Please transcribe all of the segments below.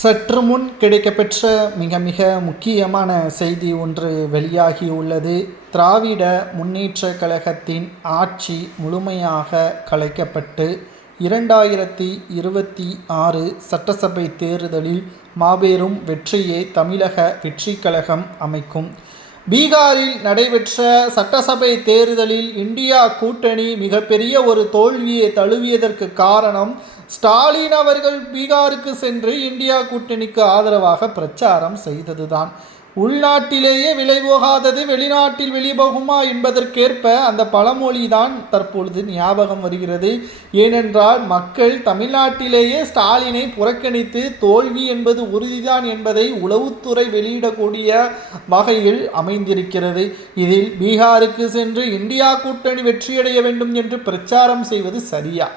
சற்று முன் கிடைக்கப்பெற்ற மிக மிக முக்கியமான செய்தி ஒன்று வெளியாகியுள்ளது திராவிட முன்னேற்றக் கழகத்தின் ஆட்சி முழுமையாக கலைக்கப்பட்டு இரண்டாயிரத்தி இருபத்தி ஆறு சட்டசபை தேர்தலில் மாபெரும் வெற்றியை தமிழக வெற்றி கழகம் அமைக்கும். பீகாரில் நடைபெற்ற சட்டசபை தேர்தலில் இந்தியா கூட்டணி மிகப்பெரிய ஒரு தோல்வியை தழுவியதற்கு காரணம் ஸ்டாலின் அவர்கள் பீகாருக்கு சென்று இந்தியா கூட்டணிக்கு ஆதரவாக பிரச்சாரம் செய்ததுதான். உள்நாட்டிலேயே விலை போகாதது வெளிநாட்டில் வெளிபோகுமா என்பதற்கேற்ப அந்த பழமொழி தான் தற்பொழுது ஞாபகம் வருகிறது. ஏனென்றால் மக்கள் தமிழ்நாட்டிலேயே ஸ்டாலினை புறக்கணித்து தோல்வி என்பது உறுதிதான் என்பதை உளவுத்துறை வெளியிடக்கூடிய வகையில் அமைந்திருக்கிறது. இதில் பீகாருக்கு சென்று இந்தியா கூட்டணி வெற்றியடைய வேண்டும் என்று பிரச்சாரம் செய்வது சரியா?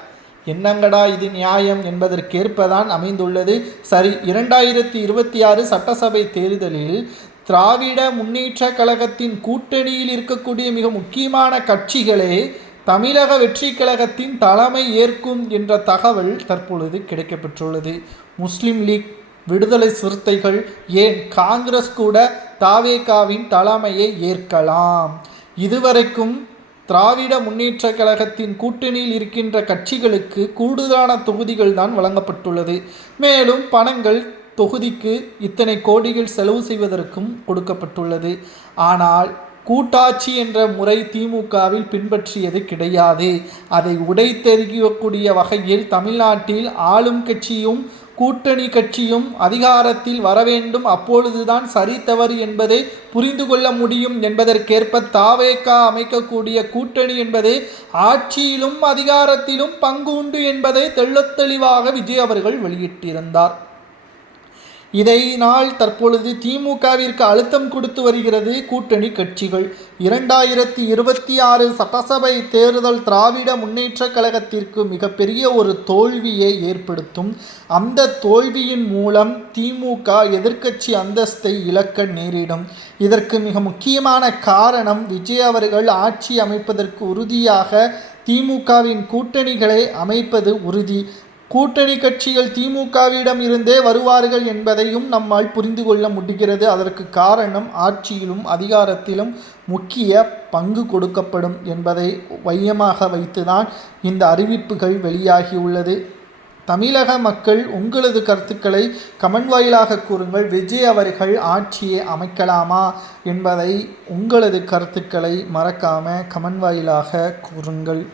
என்னங்கடா இது நியாயம் என்பதற்கேற்பதான் அமைந்துள்ளது. சரி இரண்டாயிரத்தி இருபத்தி ஆறு சட்டசபை தேர்தலில் திராவிட முன்னேற்ற கழகத்தின் கூட்டணியில் இருக்கக்கூடிய மிக முக்கியமான கட்சிகளே தமிழக வெற்றி கழகத்தின் தலைமை ஏற்கும் என்ற தகவல் தற்பொழுது கிடைக்கப்பெற்றுள்ளது. முஸ்லிம் லீக் விடுதலை சிறுத்தைகள் ஏன் காங்கிரஸ் கூட தாவேகாவின் தலைமையை ஏற்கலாம்? இதுவரைக்கும் திராவிட முன்னேற்ற கழகத்தின் கூட்டணியில் இருக்கின்ற கட்சிகளுக்கு கூடுதலான தொகுதிகள் தான் வழங்கப்பட்டுள்ளது. மேலும் பணங்கள் தொகுதிக்கு இத்தனை கோடிகள் செலவு செய்வதற்கும் கொடுக்கப்பட்டுள்ளது. ஆனால் கூட்டாட்சி என்ற முறை திமுகவில் பின்பற்றியது கிடையாது. அதை உடைத்தெறியக்கூடிய வகையில் தமிழ்நாட்டில் ஆளும் கட்சியும் கூட்டணி கட்சியும் அதிகாரத்தில் வர வேண்டும். அப்பொழுதுதான் சரி தவறு என்பதை புரிந்து கொள்ள முடியும் என்பதற்கேற்ப தாவேக்கா அமைக்கக்கூடிய கூட்டணி என்பது ஆட்சியிலும் அதிகாரத்திலும் பங்கு உண்டு என்பதை தெள்ளத்தெளிவாக விஜய் அவர்கள் வெளியிட்டிருந்தார். இதனால் தற்பொழுது திமுகவிற்கு அழுத்தம் கொடுத்து வருகிறது கூட்டணி கட்சிகள். இரண்டாயிரத்தி இருபத்தி ஆறு சட்டசபை தேர்தல் திராவிட முன்னேற்ற கழகத்திற்கு மிகப்பெரிய ஒரு தோல்வியை ஏற்படுத்தும். அந்த தோல்வியின் மூலம் திமுக எதிர்க்கட்சி அந்தஸ்தை இழக்க நேரிடும். இதற்கு மிக முக்கியமான காரணம் விஜய் அவர்கள் ஆட்சி அமைப்பதற்கு உறுதியாக திமுகவின் கூட்டணிகளை அமைப்பது உறுதி. கூட்டணி கட்சிகள் திமுகவிடம் இருந்தே வருவார்கள் என்பதையும் நம்மால் புரிந்து கொள்ள முடிகிறது. அதற்கு காரணம் ஆட்சியிலும் அதிகாரத்திலும் முக்கிய பங்கு கொடுக்கப்படும் என்பதை மையமாக வைத்துதான் இந்த அறிவிப்புகள் வெளியாகியுள்ளது. தமிழக மக்கள் உங்களது கருத்துக்களை கமெண்ட் வாயிலாக கூறுங்கள். விஜய் அவர்கள் ஆட்சியை அமைக்கலாமா என்பதை உங்களது கருத்துக்களை மறக்காம கமெண்ட் வாயிலாக கூறுங்கள்.